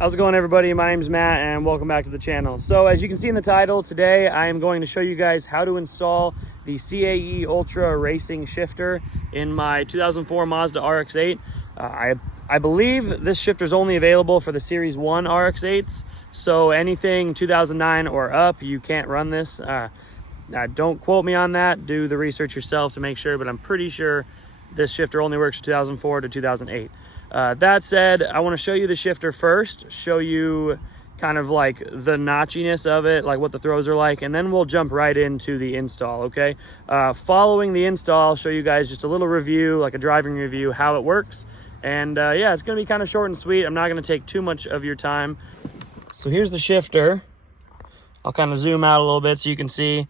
How's it going, everybody? My name is Matt and welcome back to the channel. So as you can see in the title, today I am going to show you guys how to install the CAE-Ultra racing shifter in my 2004 Mazda RX8. I believe this shifter is only available for the Series 1 RX8s, so anything 2009 or up, you can't run this. Don't quote me on that. Do the research yourself to make sure, but I'm pretty sure this shifter only works from 2004 to 2008. That said, I want to show you the shifter first, show you kind of like the notchiness of it, like what the throws are like, and then we'll jump right into the install, okay? Following the install, I'll show you guys just a little review, like a driving review, how it works. And yeah, it's going to be kind of short and sweet. I'm not going to take too much of your time. So here's the shifter. I'll kind of zoom out a little bit so you can see.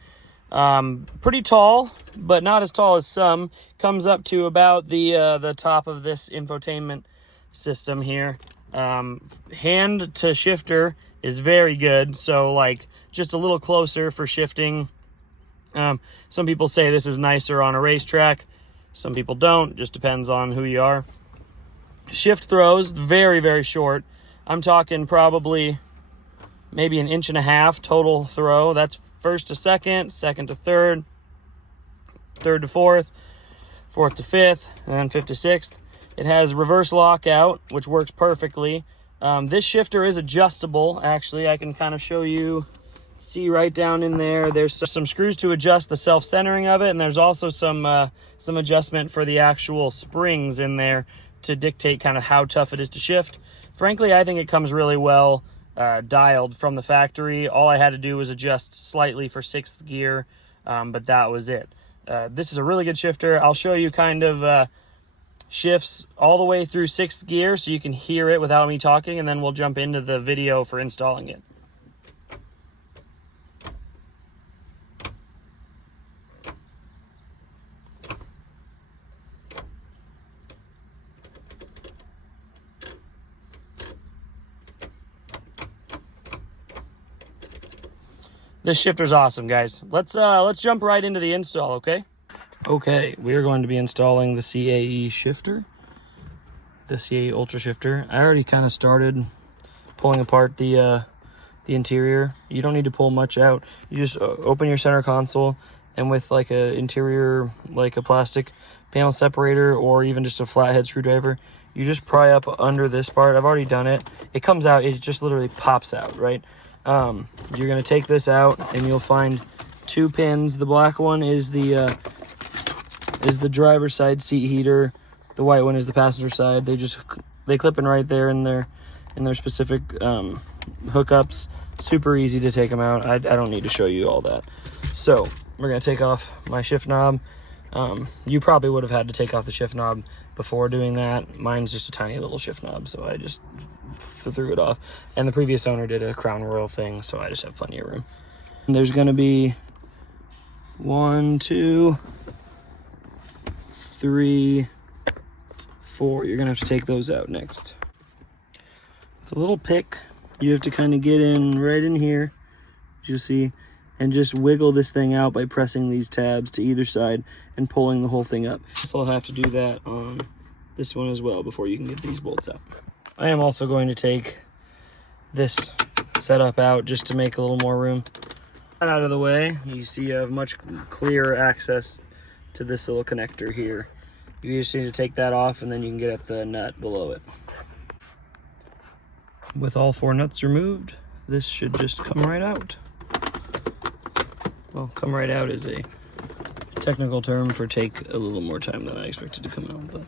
Pretty tall, but not as tall as some. Comes up to about the top of this infotainment system here. Hand to shifter is very good, so like just a little closer for shifting. Some people say this is nicer on a racetrack, some people don't, just depends on who you are. Shift throws very short. I'm talking probably maybe 1.5 inches total throw. That's first to second, second to third, third to fourth, fourth to fifth, and then fifth to sixth. It has reverse lockout, which works perfectly. This shifter is adjustable, actually. I can kind of show you, see right down in there. There's some screws to adjust the self-centering of it, and there's also some adjustment for the actual springs in there to dictate kind of how tough it is to shift. Frankly, I think it comes really well dialed from the factory. All I had to do was adjust slightly for 6th gear, but that was it. This is a really good shifter. I'll show you kind of shifts all the way through 6th gear so you can hear it without me talking, and then we'll jump into the video for installing it. This shifter's awesome, guys. Let's jump right into the install, okay? Okay, we are going to be installing the CAE shifter, the CAE-Ultra shifter. I already kind of started pulling apart the interior. You don't need to pull much out. You just open your center console, and with like a interior, like a plastic panel separator or even just a flathead screwdriver, you just pry up under this part. I've already done it. It comes out, it just literally pops out, right? You're going to take this out and you'll find 2 pins. The black one is the driver's side seat heater. The white one is the passenger side. They clip in right there in their specific hookups. Super easy to take them out. I don't need to show you all that. So we're going to take off my shift knob. You probably would have had to take off the shift knob before doing that. Mine's just a tiny little shift knob, so I just threw it off. And the previous owner did a Crown Royal thing, so I just have plenty of room. And there's going to be 1, 2, 3, 4. You're going to have to take those out next. With a little pick, you have to kind of get in right in here, as you see, and just wiggle this thing out by pressing these tabs to either side and pulling the whole thing up. So I'll have to do that on this one as well before you can get these bolts out. I am also going to take this setup out just to make a little more room. Out of the way, you see you have much clearer access to this little connector here. You just need to take that off and then you can get at the nut below it. With all 4 nuts removed, this should just come right out. Well, come right out is a technical term for take a little more time than I expected to come out, but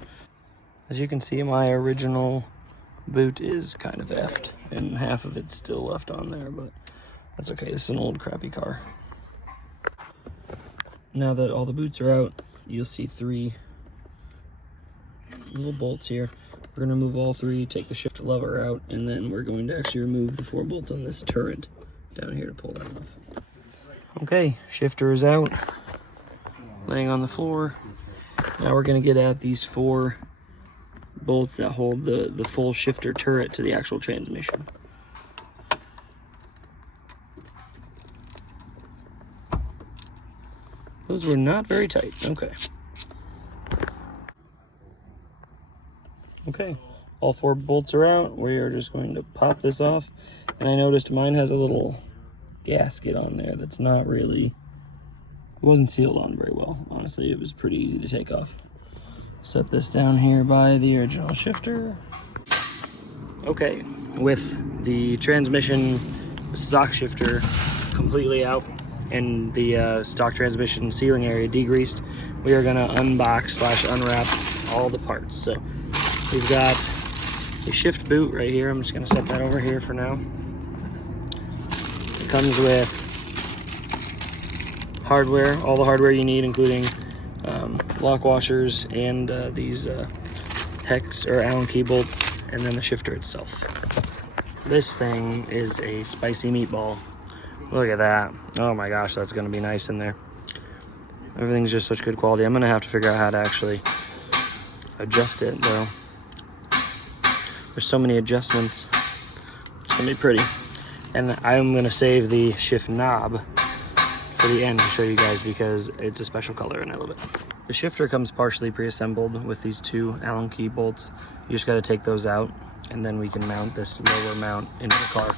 as you can see, my original boot is kind of effed and half of it's still left on there, but that's okay. This is an old crappy car. Now that all the boots are out, you'll see 3 little bolts here. We're going to remove all 3, take the shift lever out, and then we're going to actually remove the 4 bolts on this turret down here to pull that off. Okay, shifter is out, laying on the floor. Now we're going to get at these 4 bolts that hold the full shifter turret to the actual transmission. Those were not very tight. Okay. all 4 bolts are out. We are just going to pop this off. And I noticed mine has a little gasket on there that's not really, it wasn't sealed on very well. Honestly, it was pretty easy to take off. Set this down here by the original shifter. Okay, with the transmission stock shifter completely out and the stock transmission sealing area degreased, we are gonna unbox / unwrap all the parts. So we've got a shift boot right here. I'm just gonna set that over here for now. It comes with hardware, all the hardware you need, including lock washers and these hex or Allen key bolts, and then the shifter itself. This thing is a spicy meatball. Look at that. Oh my gosh, that's gonna be nice in there. Everything's just such good quality. I'm gonna have to figure out how to actually adjust it though. There's so many adjustments. It's gonna be pretty. And I'm gonna save the shift knob for the end to show you guys because it's a special color and I love it. The shifter comes partially pre-assembled with these 2 Allen key bolts. You just gotta take those out and then we can mount this lower mount into the car.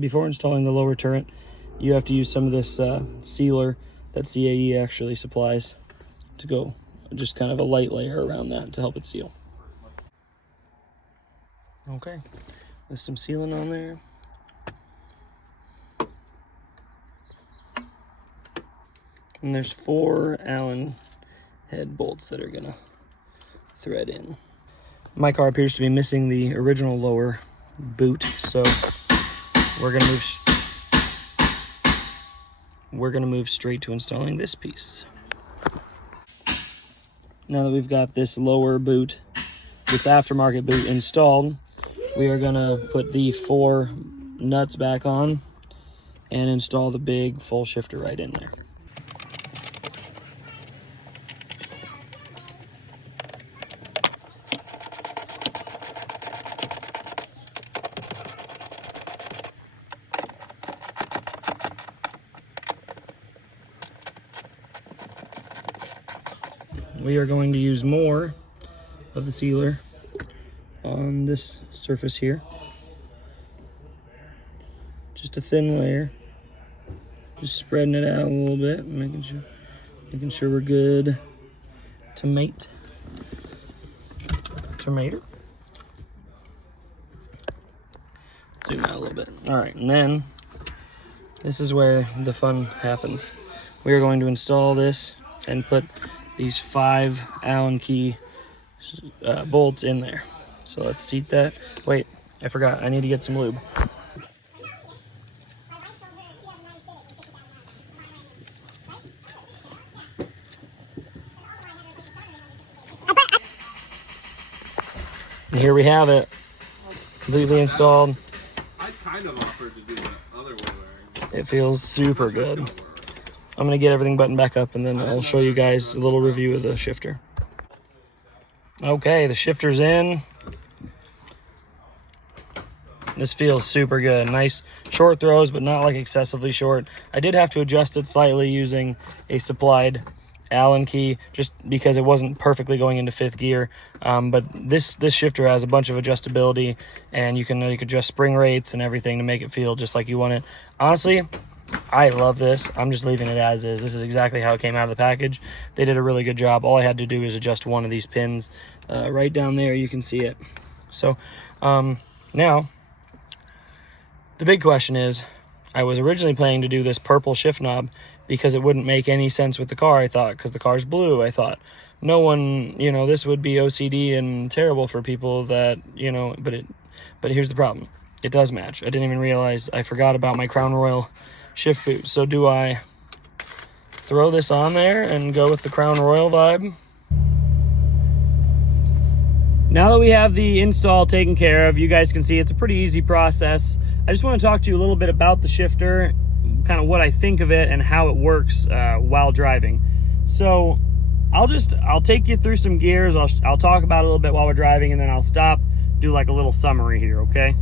Before installing the lower turret, you have to use some of this sealer that CAE actually supplies to go, just kind of a light layer around that to help it seal. Okay, there's some sealing on there. And there's 4 Allen head bolts that are gonna thread in. My car appears to be missing the original lower boot, so we're gonna move straight to installing this piece. Now that we've got this lower boot, this aftermarket boot installed, we are gonna put the 4 nuts back on and install the big full shifter right in there. We are going to use more of the sealer on this surface here. Just a thin layer. Just spreading it out a little bit, making sure we're good to mate. Tomato. Zoom out a little bit. All right, and then this is where the fun happens. We are going to install this and put these 5 Allen key bolts in there. So let's seat that. Wait, I forgot. I need to get some lube. And here we have it, completely installed. I kind of offered to do the other way. It feels super good. I'm gonna get everything buttoned back up and then I'll show you guys a little review of the shifter. Okay, the shifter's in. This feels super good. Nice short throws, but not like excessively short. I did have to adjust it slightly using a supplied Allen key just because it wasn't perfectly going into 5th gear. But this shifter has a bunch of adjustability and you can adjust spring rates and everything to make it feel just like you want it. Honestly, I love this. I'm just leaving it as is. This is exactly how it came out of the package. They did a really good job. All I had to do is adjust one of these pins right down there. You can see it. So now the big question is, I was originally planning to do this purple shift knob because it wouldn't make any sense with the car, I thought, because the car's blue. I thought no one, this would be OCD and terrible for people that, but here's the problem. It does match. I didn't even realize I forgot about my Crown Royal shift boot. So do I throw this on there and go with the Crown Royal vibe? Now that we have the install taken care of, you guys can see it's a pretty easy process. I just want to talk to you a little bit about the shifter, kind of what I think of it and how it works while driving. So I'll take you through some gears. I'll talk about it a little bit while we're driving, and then I'll stop, do like a little summary here, okay?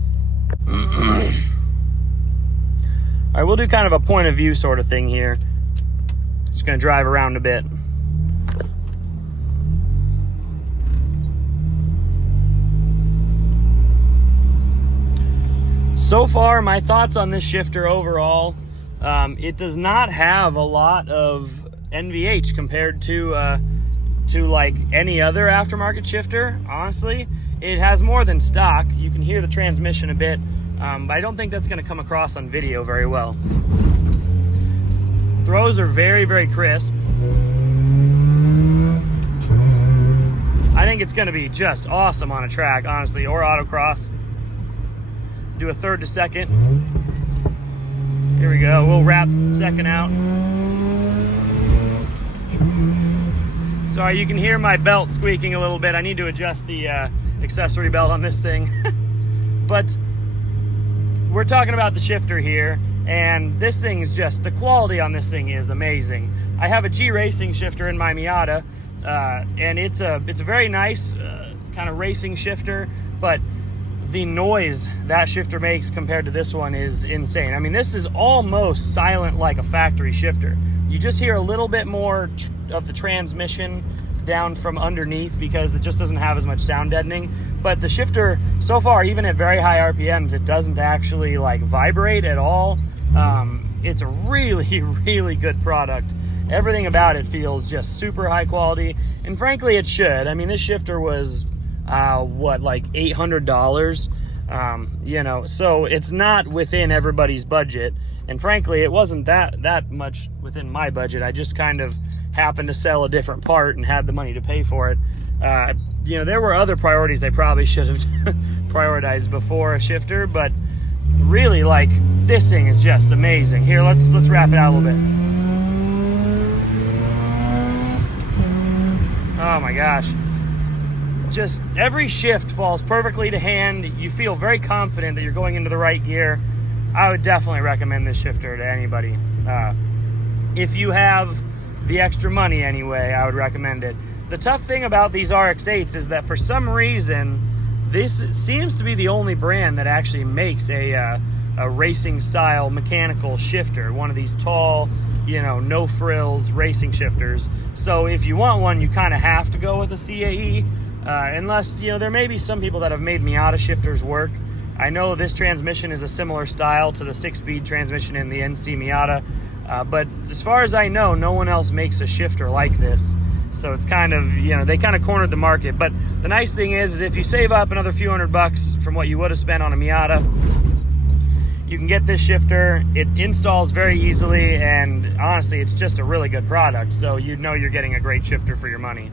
All right, we'll do kind of a point of view sort of thing here. Just gonna drive around a bit. So far, my thoughts on this shifter overall, it does not have a lot of NVH compared to like any other aftermarket shifter. Honestly, it has more than stock. You can hear the transmission a bit, but I don't think that's going to come across on video very well. Throws are very, very crisp. I think it's going to be just awesome on a track, honestly, or autocross. Do a third to second. Here we go. We'll wrap second out. Sorry, you can hear my belt squeaking a little bit. I need to adjust the accessory belt on this thing. But we're talking about the shifter here, and this thing is just, the quality on this thing is amazing. I have a G Racing shifter in my Miata, and it's a very nice kind of racing shifter, but the noise that shifter makes compared to this one is insane. I mean, this is almost silent like a factory shifter. You just hear a little bit more of the transmission down from underneath because it just doesn't have as much sound deadening. But the shifter, so far, even at very high RPMs, it doesn't actually like vibrate at all. It's a really, really good product. Everything about it feels just super high quality, and frankly, it should. I mean, this shifter was what, like $800, you know, so it's not within everybody's budget, and frankly it wasn't that much within my budget. I just kind of happened to sell a different part and had the money to pay for it. You know, there were other priorities I probably should have prioritized before a shifter, but really, like, this thing is just amazing. Here, let's wrap it out a little bit. Oh my gosh. Just every shift falls perfectly to hand. You feel very confident that you're going into the right gear. I would definitely recommend this shifter to anybody. If you have the extra money anyway, I would recommend it. The tough thing about these RX8s is that for some reason, this seems to be the only brand that actually makes a racing style mechanical shifter. One of these tall, you know, no frills racing shifters. So if you want one, you kind of have to go with a CAE. Unless, you know, there may be some people that have made Miata shifters work. I know this transmission is a similar style to the 6-speed transmission in the NC Miata, but as far as I know, no one else makes a shifter like this. So it's kind of, you know, they kind of cornered the market. But the nice thing is if you save up another few $100 from what you would have spent on a Miata, you can get this shifter. It installs very easily, and honestly, it's just a really good product. So you know you're getting a great shifter for your money.